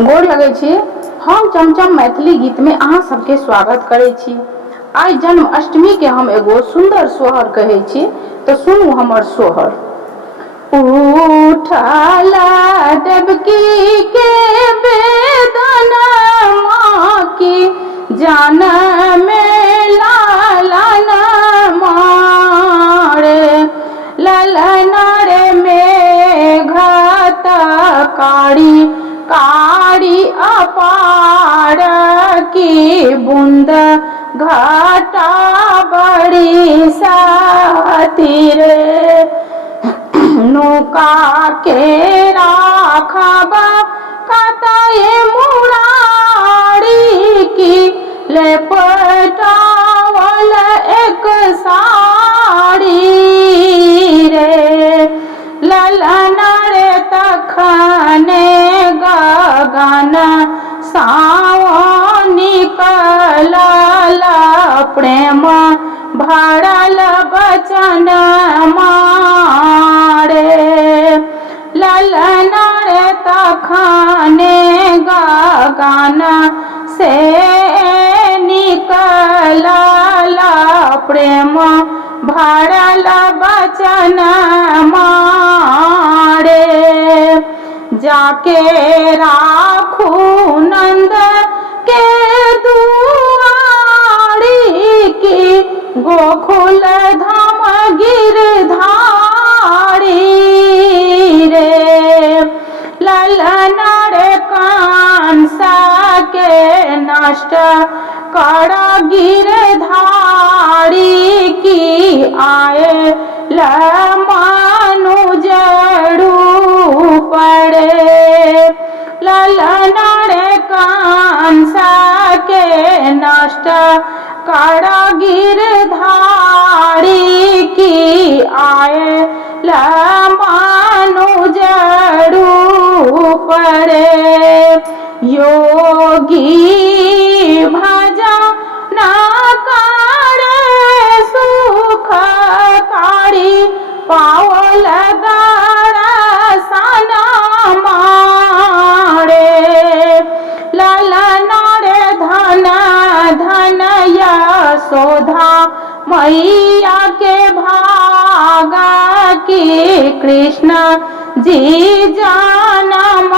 गोर लगै छी। हम चमचम मैथिली गीत में अहाँ सबके स्वागत करै छी। आई जन्माष्टमी के हम एगो सुंदर सोहर कहै छी, तो सुनू हमर सोहर। उठल देवकी के बेदना माँ की जनम लालन मारे ललन रे मेघत कारी कारी अपार की बूंद घाटा बड़ी साथी रे नौका के राखब कतई मुरारी की लेपटावल एक साड़ी रे ललन रे तखने गगन सावन निकलल प्रेम भरल बचन मारे ललन रे तखने गगन से निकलल प्रेम भरल बचन मारे जाके राखू नंद के दुआरी की गोकुल धाम गिरधारी रे ललन रे कंसा के नष्ट कर गिरधारी की आए मनुज पड़े ललन रे कंसा के नष्ट कर गिरधारी की आए मनुज पड़े योगी भजा न करे सुख कारी पावल दर्शन मारे ललन रे धन धन यशोधा मैया के भागा की कृष्ण जी जन्म